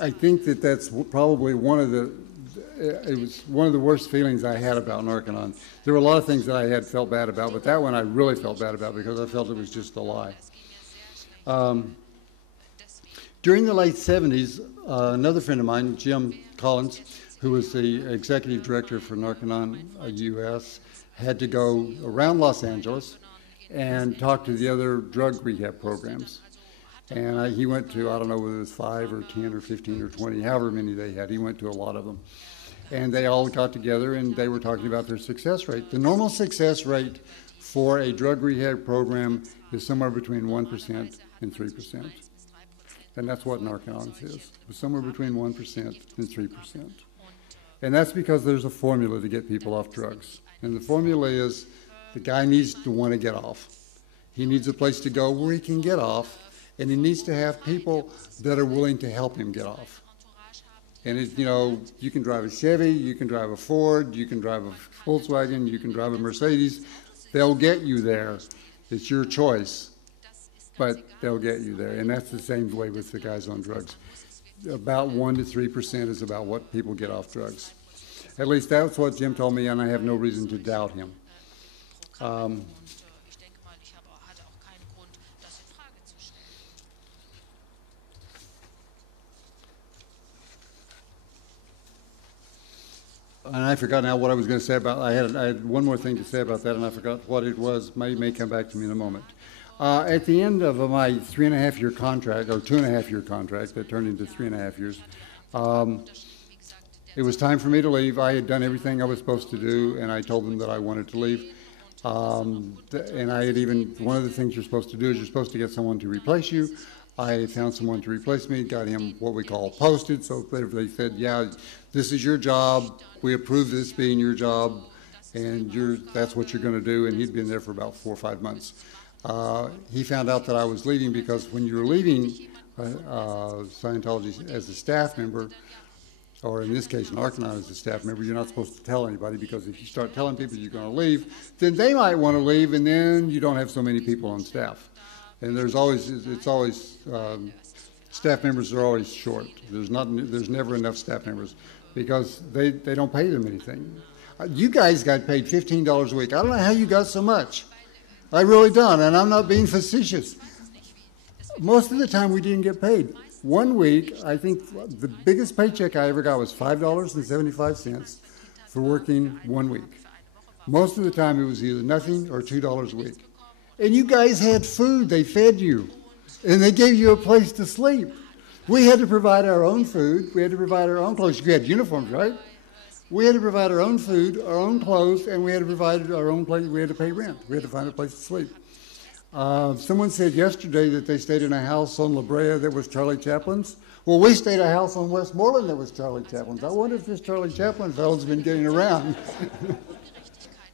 I think that that's probably one of the, it was one of the worst feelings I had about Narconon. There were a lot of things that I had felt bad about, but that one I really felt bad about because I felt it was just a lie. During the late 70s, another friend of mine, Jim Collins, who was the executive director for Narconon US, had to go around Los Angeles and talk to the other drug rehab programs. And he went to, I don't know whether it was 5 or 10 or 15 or 20, however many they had. He went to a lot of them. And they all got together and they were talking about their success rate. The normal success rate for a drug rehab program is somewhere between 1% and 3%. And that's what Narconon's is, somewhere between 1% and 3%. And that's because there's a formula to get people off drugs. And the formula is the guy needs to want to get off. He needs a place to go where he can get off, and he needs to have people that are willing to help him get off. And it, you know, you can drive a Chevy, you can drive a Ford, you can drive a Volkswagen, you can drive a Mercedes. They'll get you there. It's your choice, but they'll get you there. And that's the same way with the guys on drugs. About 1 to 3% is about what people get off drugs. At least that's what Jim told me, and I have no reason to doubt him. And I forgot now what I was going to say about, I had one more thing to say about that, and I forgot what it was. May come back to me in a moment. At the end of my 3.5-year contract, or 2.5-year contract that turned into 3.5 years, it was time for me to leave. I had done everything I was supposed to do, and I told them that I wanted to leave. And I had even, one of the things you're supposed to do is you're supposed to get someone to replace you. I found someone to replace me, got him what we call posted, so they said, yeah, this is your job, we approve this being your job, and that's what you're going to do, and he'd been there for about 4 or 5 months. He found out that I was leaving because when you're leaving Scientology as a staff member, or in this case Narconon as a staff member, you're not supposed to tell anybody, because if you start telling people you're going to leave, then they might want to leave, and then you don't have so many people on staff. And there's always, staff members are always short. There's never enough staff members because they don't pay them anything. You guys got paid $15 a week. I don't know how you got so much. I really don't, and I'm not being facetious. Most of the time we didn't get paid. One week, I think the biggest paycheck I ever got was $5.75 for working 1 week. Most of the time it was either nothing or $2 a week. And you guys had food, they fed you, and they gave you a place to sleep. We had to provide our own food, we had to provide our own clothes. You had uniforms, right? We had to provide our own food, our own clothes, and we had to provide our own place, we had to pay rent. We had to find a place to sleep. Someone said yesterday that they stayed in a house on La Brea that was Charlie Chaplin's. Well, we stayed in a house on Westmoreland that was Charlie Chaplin's. I wonder if this Charlie Chaplin fellow's been getting around.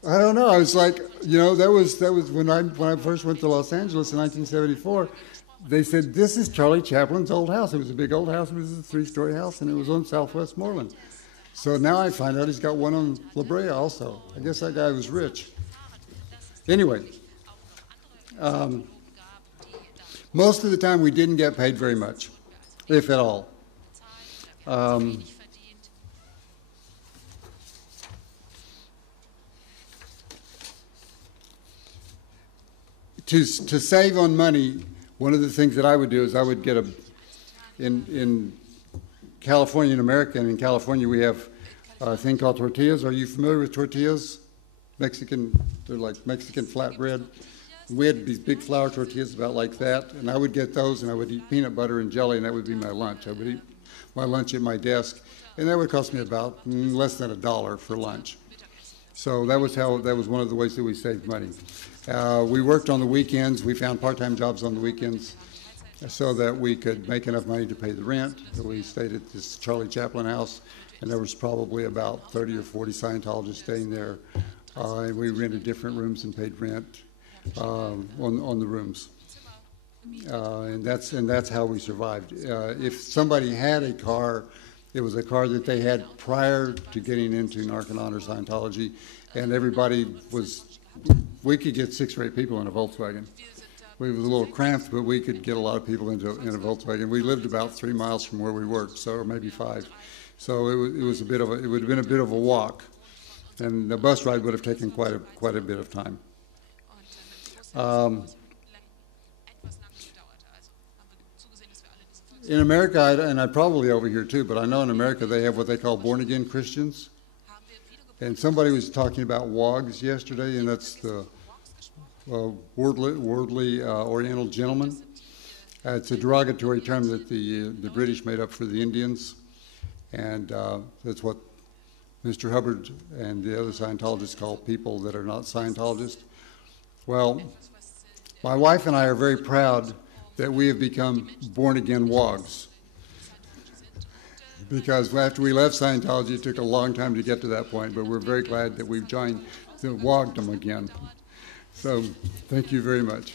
I don't know. I was like, you know, that was when I first went to Los Angeles in 1974. They said, this is Charlie Chaplin's old house. It was a big old house. It was a 3-story house, and it was on Southwest Moreland. So now I find out he's got one on La Brea also. I guess that guy was rich. Anyway, most of the time we didn't get paid very much, if at all. To save on money, one of the things that I would do is I would get in California, in America, and in California we have a thing called tortillas. Are you familiar with tortillas? Mexican, they're like Mexican flatbread. We had these big flour tortillas about like that, and I would get those, and I would eat peanut butter and jelly, and that would be my lunch. I would eat my lunch at my desk, and that would cost me about less than $1 for lunch. So that was one of the ways that we saved money. We worked on the weekends. We found part-time jobs on the weekends so that we could make enough money to pay the rent. We stayed at this Charlie Chaplin house, and there was probably about 30 or 40 Scientologists staying there. And we rented different rooms and paid rent on the rooms. And that's how we survived. If somebody had a car, it was a car that they had prior to getting into Narconon or Scientology, and everybody was, we could get 6 or 8 people in a Volkswagen. We was a little cramped, but we could get a lot of people in a Volkswagen. We lived about 3 miles from where we worked, so or maybe 5. So it was a bit of it would have been a bit of a walk, and the bus ride would have taken quite a bit of time. In America, and I probably over here too, but I know in America they have what they call born-again Christians. And somebody was talking about wogs yesterday, and that's the worldly Oriental gentleman. It's a derogatory term that the British made up for the Indians, and that's what Mr. Hubbard and the other Scientologists call people that are not Scientologists. Well, my wife and I are very proud that we have become born-again wogs. Because after we left Scientology, it took a long time to get to that point, but we're very glad that we've joined the wogdom again. So, thank you very much.